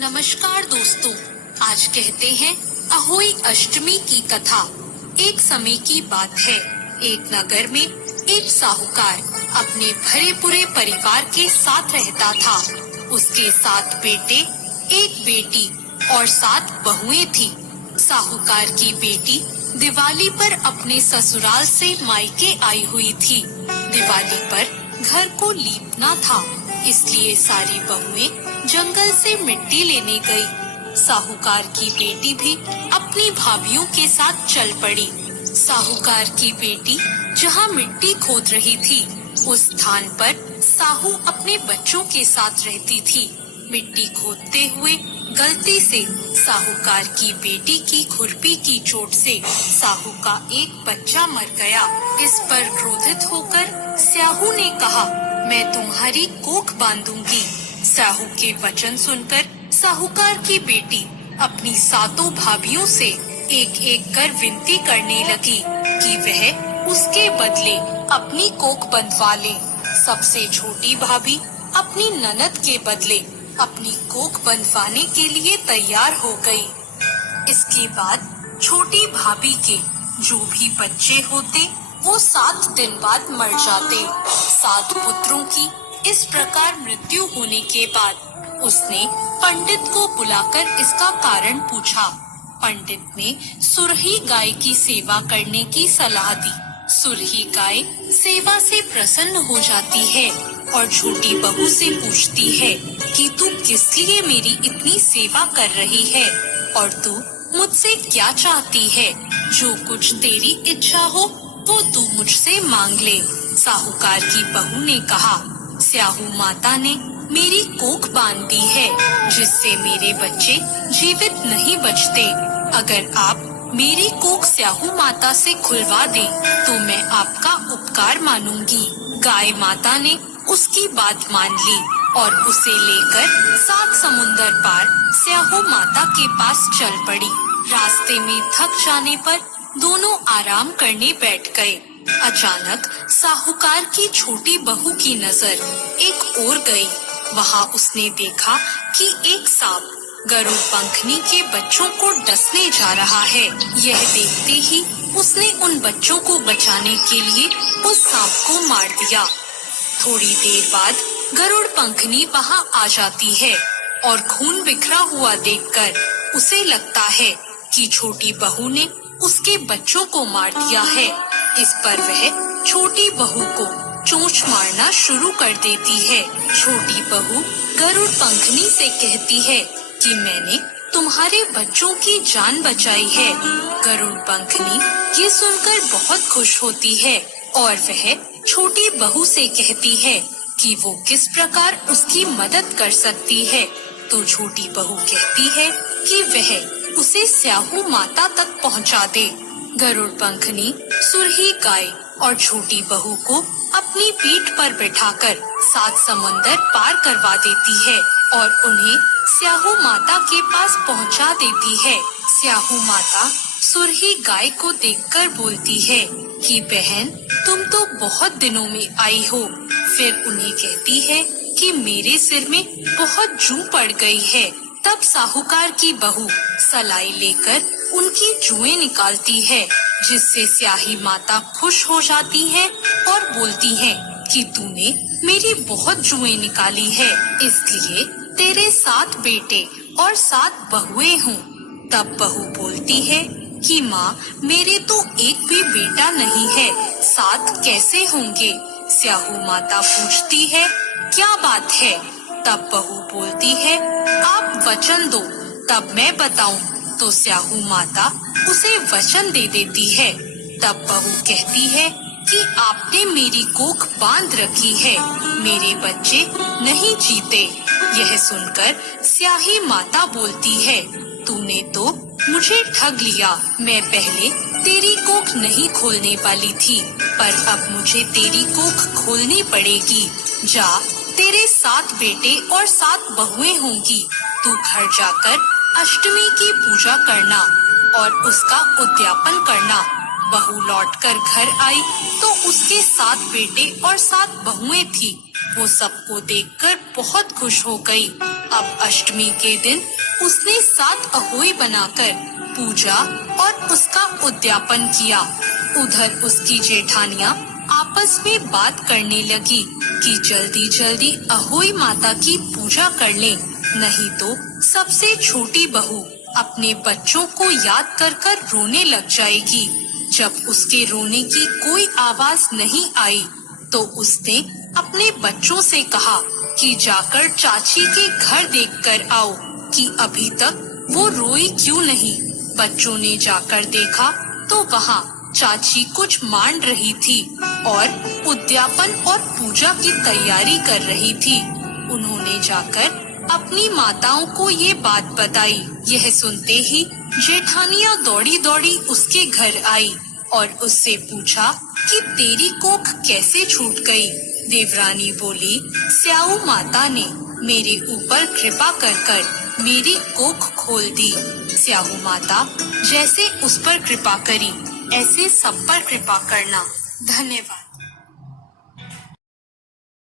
नमस्कार दोस्तों, आज कहते हैं अहोई अष्टमी की कथा। एक समय की बात है, एक नगर में एक साहूकार अपने भरे पूरे परिवार के साथ रहता था। उसके 7 बेटे, एक बेटी और 7 बहुएं थी। साहूकार की बेटी दिवाली पर अपने ससुराल से मायके आई हुई थी। दिवाली पर घर को लीपना था, इसलिए सारी बहुएं जंगल से मिट्टी लेने गई। साहूकार की बेटी भी अपनी भाभीयों के साथ चल पड़ी। साहूकार की बेटी जहाँ मिट्टी खोद रही थी, उस स्थान पर साहू अपने बच्चों के साथ रहती थी। मिट्टी खोदते हुए गलती से साहूकार की बेटी की खुरपी की चोट से साहू का एक बच्चा मर गया। इस पर क्रोधित होकर साहू ने कहा, मैं तुम्हारी कोख बांधूंगी। साहू के वचन सुनकर साहूकार की बेटी अपनी 7 भाभीयों से एक एक कर विनती करने लगी कि वह उसके बदले अपनी कोख बंधवा ले। सबसे छोटी भाभी अपनी ननद के बदले अपनी कोख बंधवाने के लिए तैयार हो गई। इसके बाद छोटी भाभी के जो भी बच्चे होते, वो 7 दिन बाद मर जाते। 7 पुत्रों की इस प्रकार मृत्यु होने के बाद उसने पंडित को बुलाकर इसका कारण पूछा। पंडित ने सुरही गाय की सेवा करने की सलाह दी। सुरही गाय सेवा से प्रसन्न हो जाती है और छोटी बहू से पूछती है कि तू किस लिए मेरी इतनी सेवा कर रही है और तू मुझसे क्या चाहती है। जो कुछ तेरी इच्छा हो वो तू मुझसे मांग ले। साहूकार की बहू ने कहा, स्याहू माता ने मेरी कोख बांध दी है, जिससे मेरे बच्चे जीवित नहीं बचते। अगर आप मेरी कोख स्याहू माता से खुलवा दें, तो मैं आपका उपकार मानूंगी। गाय माता ने उसकी बात मान ली और उसे लेकर 7 समुंदर पार स्याहू माता के पास चल पड़ी। रास्ते में थक जाने पर दोनों आराम करने बैठ गए। अचानक साहूकार की छोटी बहू की नजर एक ओर गई। वहाँ उसने देखा कि एक सांप गरुड़ पंखनी के बच्चों को डसने जा रहा है। यह देखते ही उसने उन बच्चों को बचाने के लिए उस सांप को मार दिया। थोड़ी देर बाद गरुड़ पंखनी वहाँ आ जाती है और खून बिखरा हुआ देखकर उसे लगता है कि छोटी बहू ने उसके बच्चों को मार दिया है। इस पर वह छोटी बहू को चोंच मारना शुरू कर देती है। छोटी बहू गरुड़ पंखनी से कहती है कि मैंने तुम्हारे बच्चों की जान बचाई है। गरुड़ पंखनी ये सुनकर बहुत खुश होती है और वह छोटी बहू से कहती है कि वो किस प्रकार उसकी मदद कर सकती है। तो छोटी बहू कहती है कि वह उसे स्याहू माता तक पहुंचा दे। गरुड़ पंखनी सुरही गाय और छोटी बहू को अपनी पीठ पर बिठाकर 7 समंदर पार करवा देती है और उन्हें स्याहू माता के पास पहुंचा देती है। स्याहू माता सुरही गाय को देखकर बोलती है कि बहन, तुम तो बहुत दिनों में आई हो। फिर उन्हें कहती है कि मेरे सिर में बहुत जूं पड़ गई है। तब साहूकार की बहू सलाई लेकर उनकी जुएं निकालती है, जिससे स्याही माता खुश हो जाती है और बोलती है कि तूने मेरी बहुत जुएं निकाली है, इसलिए तेरे 7 बेटे और 7 बहुएं हों। तब बहू बोलती है कि माँ, मेरे तो एक भी बेटा नहीं है, 7 कैसे होंगे। स्याहू माता पूछती है, क्या बात है। तब बहू बोलती है, आप वचन दो, तब मैं बताऊं। तो स्याहू माता उसे वचन दे देती है। तब बहू कहती है कि आपने मेरी कोख बांध रखी है, मेरे बच्चे नहीं जीते। यह सुनकर स्याही माता बोलती है, तूने तो मुझे ठग लिया। मैं पहले तेरी कोख नहीं खोलने वाली थी, पर अब मुझे तेरी कोख खोलनी पड़ेगी। जा, तेरे 7 बेटे और 7 बहुएं होंगी। तू घर जाकर अष्टमी की पूजा करना और उसका उद्यापन करना। बहू लौटकर घर आई तो उसके 7 बेटे और 7 बहुएं थी। वो सबको देखकर बहुत खुश हो गई। अब अष्टमी के दिन उसने 7 अहोई बनाकर पूजा और उसका उद्यापन किया। उधर उसकी जेठानियां आपस में बात करने लगी कि जल्दी जल्दी अहोई माता की पूजा कर ले, नहीं तो सबसे छोटी बहू अपने बच्चों को याद कर कर रोने लग जाएगी। जब उसके रोने की कोई आवाज नहीं आई तो उसने अपने बच्चों से कहा कि जाकर चाची के घर देखकर आओ कि अभी तक वो रोई क्यों नहीं। बच्चों ने जाकर देखा तो वहाँ चाची कुछ मान रही थी और उद्यापन और पूजा की तैयारी कर रही थी। उन्होंने जाकर अपनी माताओं को ये बात बताई। यह सुनते ही जेठानियां दौड़ी दौड़ी उसके घर आई और उससे पूछा कि तेरी कोख कैसे छूट गई। देवरानी बोली, स्याऊ माता ने मेरे ऊपर कृपा कर कर मेरी कोख खोल दी। स्याऊ माता जैसे उस पर कृपा करी ऐसे सब पर कृपा करना। धन्यवाद।